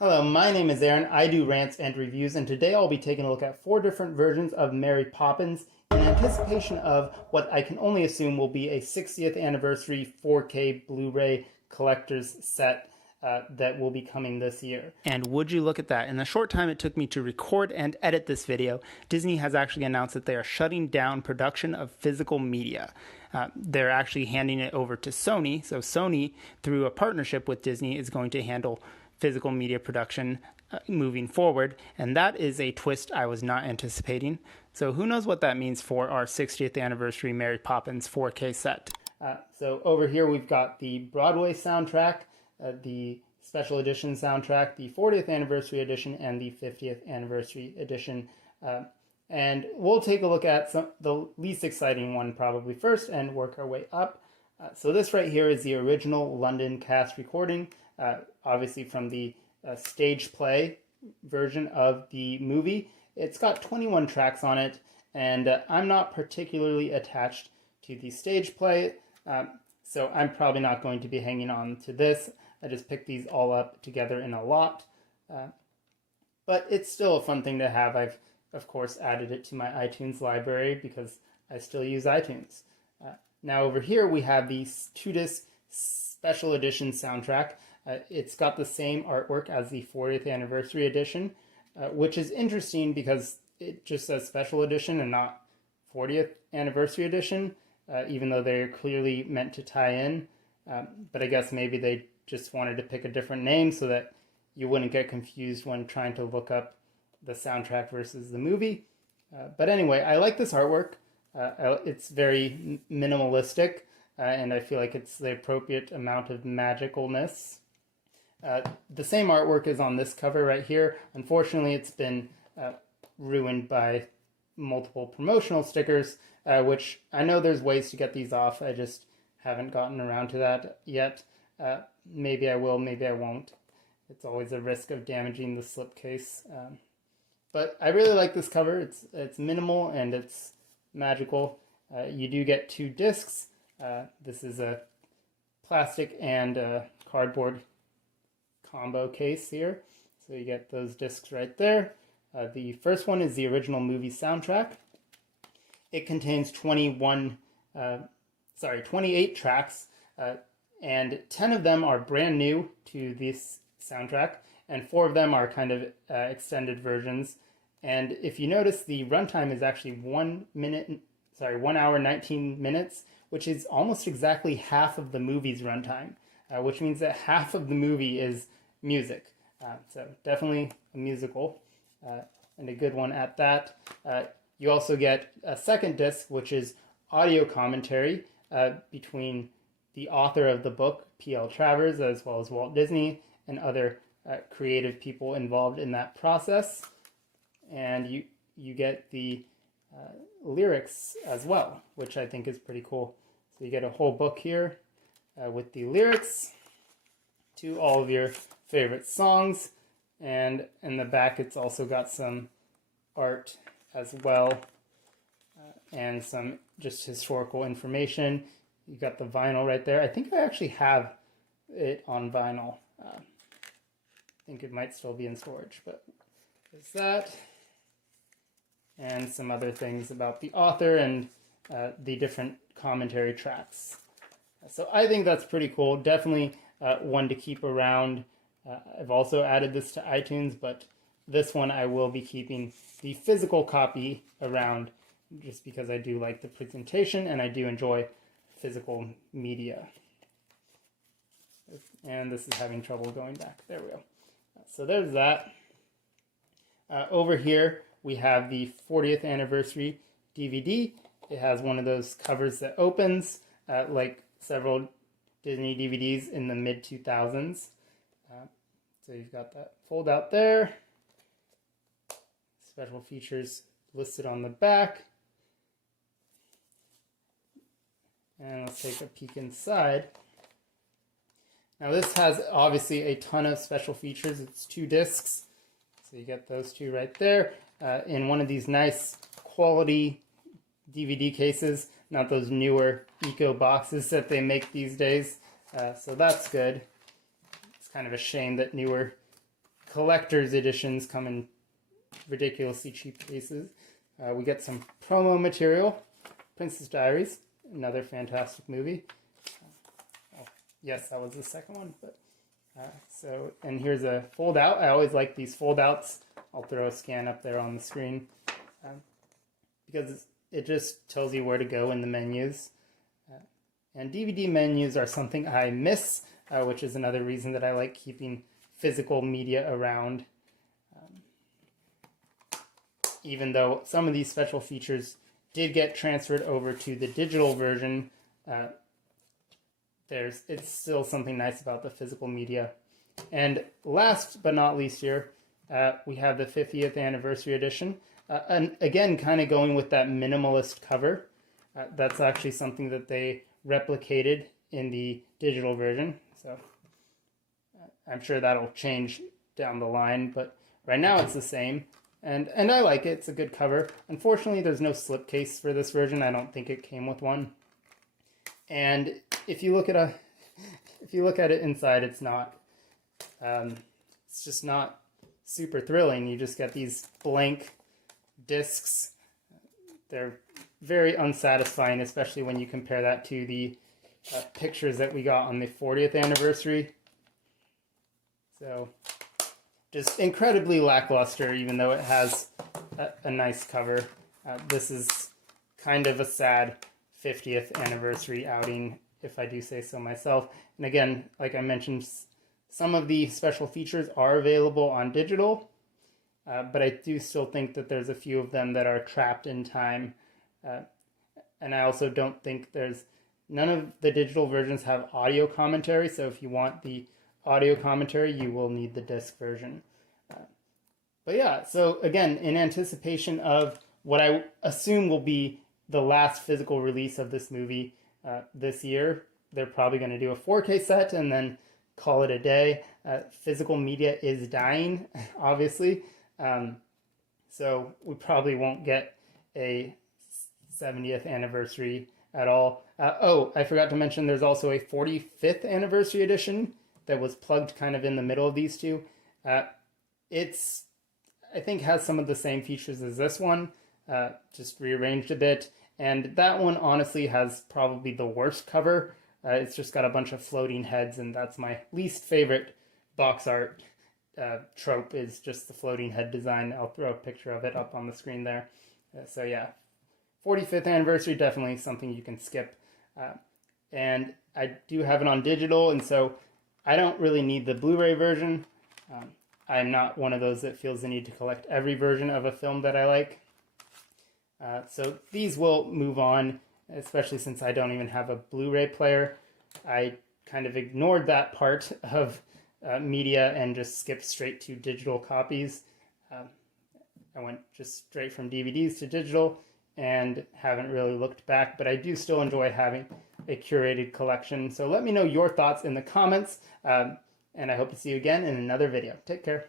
Hello, my name is Aaron. I do rants and reviews, and today I'll be taking a look at 4 different versions of Mary Poppins in anticipation of what I can only assume will be a 60th anniversary 4K Blu-ray collector's set that will be coming this year. And would you look at that? In the short time it took me to record and edit this video, Disney has actually announced that they are shutting down production of physical media. They're actually handing it over to Sony. So Sony, through a partnership with Disney, is going to handle physical media production moving forward, and that is a twist I was not anticipating. So who knows what that means for our 60th anniversary Mary Poppins 4K set. So over here we've got the Broadway soundtrack, the special edition soundtrack, the 40th anniversary edition, and the 50th anniversary edition. And we'll take a look at the least exciting one probably first and work our way up. So this right here is the original London cast recording, obviously from the stage play version of the movie. It's got 21 tracks on it, and I'm not particularly attached to the stage play, so I'm probably not going to be hanging on to this. I just picked these all up together in a lot, but it's still a fun thing to have. I've, of course, added it to my iTunes library because I still use iTunes. Now over here we have the 2-disc special edition soundtrack. It's got the same artwork as the 40th anniversary edition, which is interesting because it just says special edition and not 40th anniversary edition, even though they're clearly meant to tie in. But I guess maybe they just wanted to pick a different name so that you wouldn't get confused when trying to look up the soundtrack versus the movie. But anyway, I like this artwork. It's very minimalistic, and I feel like it's the appropriate amount of magicalness. The same artwork is on this cover right here. Unfortunately, it's been ruined by multiple promotional stickers, which I know there's ways to get these off. I just haven't gotten around to that yet. Maybe I will, maybe I won't. It's always a risk of damaging the slipcase. But I really like this cover. It's minimal and it's magical. You do get 2 discs. This is a plastic and cardboard combo case here. So you get those discs right there. The first one is the original movie soundtrack. It contains 28 tracks, and 10 of them are brand new to this soundtrack, and 4 of them are kind of extended versions. And if you notice, the runtime is actually 1 hour 19 minutes, which is almost exactly half of the movie's runtime, which means that half of the movie is music. So definitely a musical, and a good one at that. You also get a second disc, which is audio commentary between the author of the book, P.L. Travers, as well as Walt Disney and other creative people involved in that process. And you get the lyrics as well, which I think is pretty cool. So you get a whole book here with the lyrics to all of your favorite songs, and in the back it's also got some art as well, and some just historical information. You got the vinyl right there. I think I actually have it on vinyl. I think it might still be in storage, but there's that. And some other things about the author and the different commentary tracks. So I think that's pretty cool. Definitely one to keep around. I've also added this to iTunes, but this one I will be keeping the physical copy around just because I do like the presentation and I do enjoy physical media. And this is having trouble going back. There we go. So there's that. Over here, we have the 40th anniversary DVD. It has one of those covers that opens, like several Disney DVDs in the mid-2000s. So you've got that fold out there. Special features listed on the back. And let's take a peek inside. Now this has obviously a ton of special features. It's 2 discs. So you get those 2 right there. In one of these nice quality DVD cases, not those newer eco boxes that they make these days. So that's good. It's kind of a shame that newer collector's editions come in ridiculously cheap cases. We get some promo material. Princess Diaries, another fantastic movie. Oh, yes, that was the second one. But and here's a fold out. I always like these fold outs. I'll throw a scan up there on the screen because it just tells you where to go in the menus. And DVD menus are something I miss, which is another reason that I like keeping physical media around. Even though some of these special features did get transferred over to the digital version, it's still something nice about the physical media. And last but not least here, we have the 50th anniversary edition. And again, kind of going with that minimalist cover. That's actually something that they replicated in the digital version. So I'm sure that'll change down the line, but right now it's the same. And I like it. It's a good cover. Unfortunately, there's no slipcase for this version. I don't think it came with one. And if you look at it inside, it's not. It's just not super thrilling. You just get these blank discs. They're very unsatisfying, especially when you compare that to the pictures that we got on the 40th anniversary. So just incredibly lackluster, even though it has a nice cover. This is kind of a sad 50th anniversary outing, if I do say so myself. And again, like I mentioned, some of the special features are available on digital, but I do still think that there's a few of them that are trapped in time. And I also don't think none of the digital versions have audio commentary, so if you want the audio commentary, you will need the disc version. But yeah, so again, in anticipation of what I assume will be the last physical release of this movie this year, they're probably going to do a 4K set and then call it a day. Physical media is dying, obviously. So we probably won't get a 70th anniversary at all. Oh, I forgot to mention there's also a 45th anniversary edition that was plugged kind of in the middle of these two. It's, I think, has some of the same features as this one, just rearranged a bit. And that one honestly has probably the worst cover. It's just got a bunch of floating heads, and that's my least favorite box art trope, is just the floating head design. I'll throw a picture of it up on the screen there. So yeah, 45th anniversary, definitely something you can skip. And I do have it on digital, and so I don't really need the Blu-ray version. I'm not one of those that feels the need to collect every version of a film that I like. So these will move on, especially since I don't even have a Blu-ray player. I kind of ignored that part of media and just skipped straight to digital copies. I went just straight from DVDs to digital and haven't really looked back, but I do still enjoy having a curated collection. So let me know your thoughts in the comments, and I hope to see you again in another video. Take care.